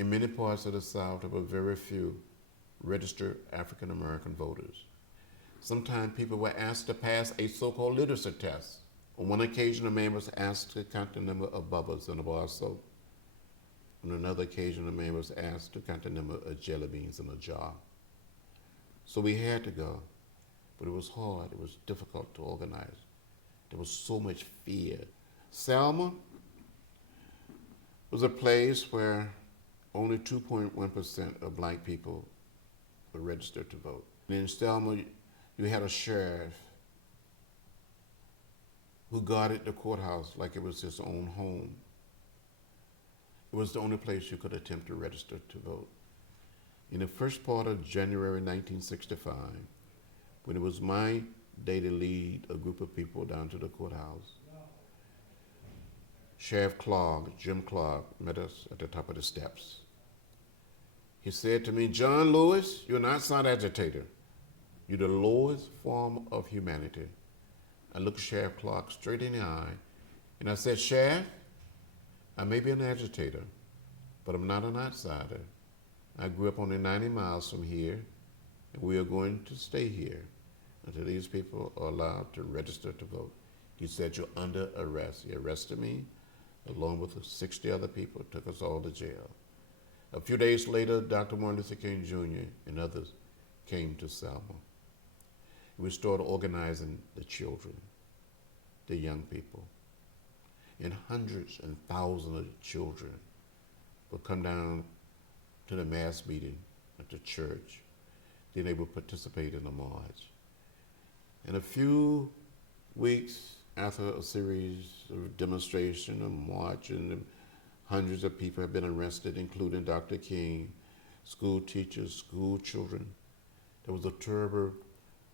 In many parts of the South, there were very few registered African American voters. Sometimes people were asked to pass a so-called literacy test. On one occasion, a man was asked to count the number of bubbles in a bar of soap. On another occasion, a man was asked to count the number of jelly beans in a jar. So we had to go, but it was hard. It was difficult to organize. There was so much fear. Selma was a place where only 2.1% of black people were registered to vote. And in Selma, you had a sheriff who guarded the courthouse like it was his own home. It was the only place you could attempt to register to vote. In the first part of January 1965, when it was my day to lead a group of people down to the courthouse, Sheriff Clark, Jim Clark, met us at the top of the steps. He said to me, "John Lewis, you're an outside agitator. You're the lowest form of humanity." I looked Sheriff Clark straight in the eye, and I said, "Sheriff, I may be an agitator, but I'm not an outsider. I grew up only 90 miles from here, and we are going to stay here until these people are allowed to register to vote." He said, "You're under arrest." He arrested me, along with 60 other people, took us all to jail. A few days later, Dr. Martin Luther King Jr. and others came to Selma. We started organizing the children, the young people, and hundreds and thousands of children would come down to the mass meeting at the church. Then they would participate in the march. In a few weeks after a series of demonstrations and marching, hundreds of people have been arrested, including Dr. King, school teachers, school children. There was a terrible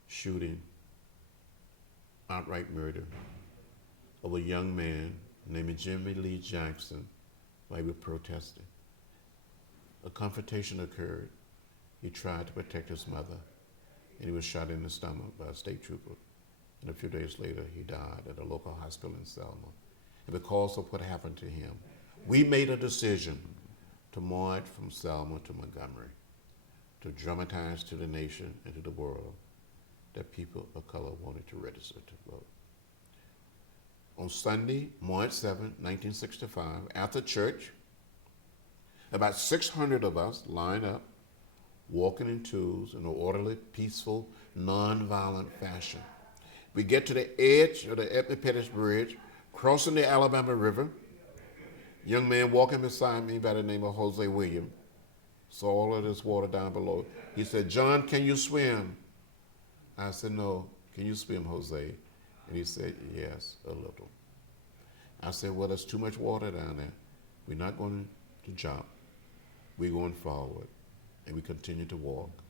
shooting, outright murder, of a young man named Jimmy Lee Jackson while he was protesting. A confrontation occurred. He tried to protect his mother, and he was shot in the stomach by a state trooper. And a few days later, he died at a local hospital in Selma. And because of what happened to him, we made a decision to march from Selma to Montgomery, to dramatize to the nation and to the world that people of color wanted to register to vote. On Sunday, March 7, 1965, after church, about 600 of us lined up, walking in twos in an orderly, peaceful, nonviolent fashion. We get to the edge of the Edmund Pettus Bridge, crossing the Alabama River. A young man walking beside me by the name of Jose Williams saw all of this water down below. He said, "John, can you swim?" I said, "No, can you swim, Jose?" And he said, "Yes, a little." I said, "Well, there's too much water down there. We're not going to jump. We're going forward." And we continued to walk.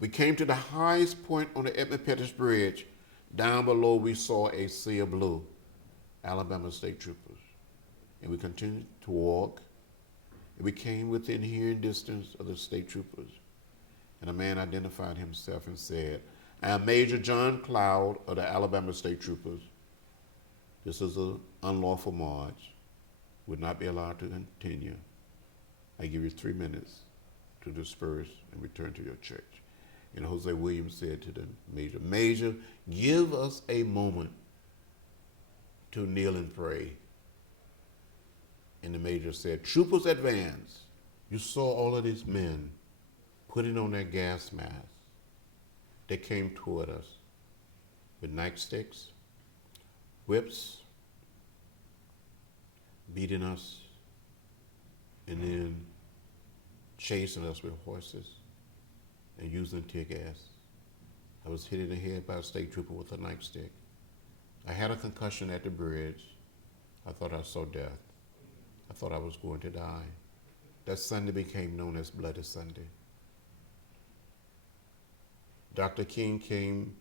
We came to the highest point on the Edmund Pettus Bridge. Down below, we saw a sea of blue, Alabama state troopers. And we continued to walk. And we came within hearing distance of the state troopers. And a man identified himself and said, "I am Major John Cloud of the Alabama State Troopers. This is an unlawful march. Would not be allowed to continue. I give you 3 minutes to disperse and return to your church." And Jose Williams said to the major, "Major, give us a moment to kneel and pray." And the major said, "Troopers, advance." You saw all of these men putting on their gas masks. They came toward us with nightsticks, whips, beating us, and then chasing us with horses and using tear gas. I was hit in the head by a state trooper with a nightstick. I had a concussion at the bridge. I thought I saw death. I thought I was going to die. That Sunday became known as Bloody Sunday. Dr. King came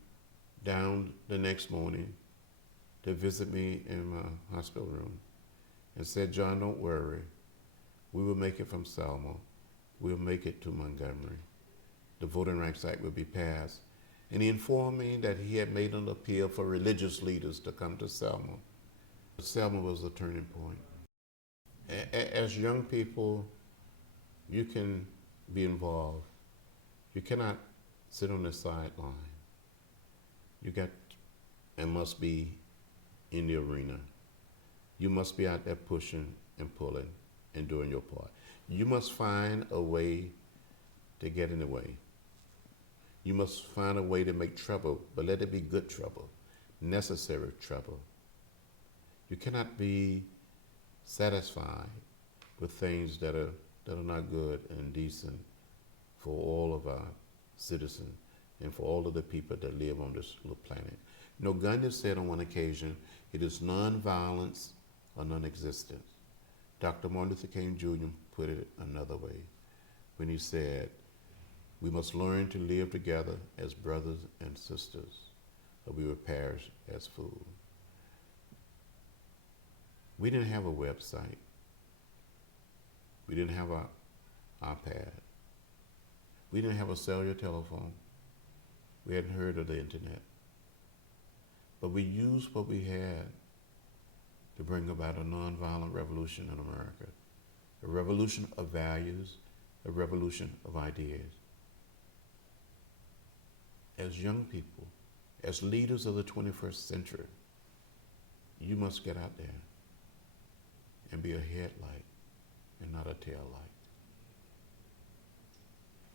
down the next morning to visit me in my hospital room and said, "John, don't worry. We will make it from Selma. We'll make it to Montgomery. The Voting Rights Act will be passed." And he informed me that he had made an appeal for religious leaders to come to Selma. Selma was a turning point. As young people You can be involved. You cannot sit on the sideline. You got and must be in the arena. You must be out there pushing and pulling and doing your part. You must find a way to get in the way. You must find a way to make trouble, but let it be good trouble, necessary trouble. You cannot be satisfied with things that are not good and decent for all of our citizens and for all of the people that live on this little planet. You know, Gandhi said on one occasion, it is non-violence or non-existence. Dr. Martin Luther King Jr. put it another way when he said, we must learn to live together as brothers and sisters, or we will perish as fools. We didn't have a website. We didn't have an iPad. We didn't have a cellular telephone. We hadn't heard of the internet. But we used what we had to bring about a nonviolent revolution in America, a revolution of values, a revolution of ideas. As young people, as leaders of the 21st century, you must get out there and be a headlight and not a tail light.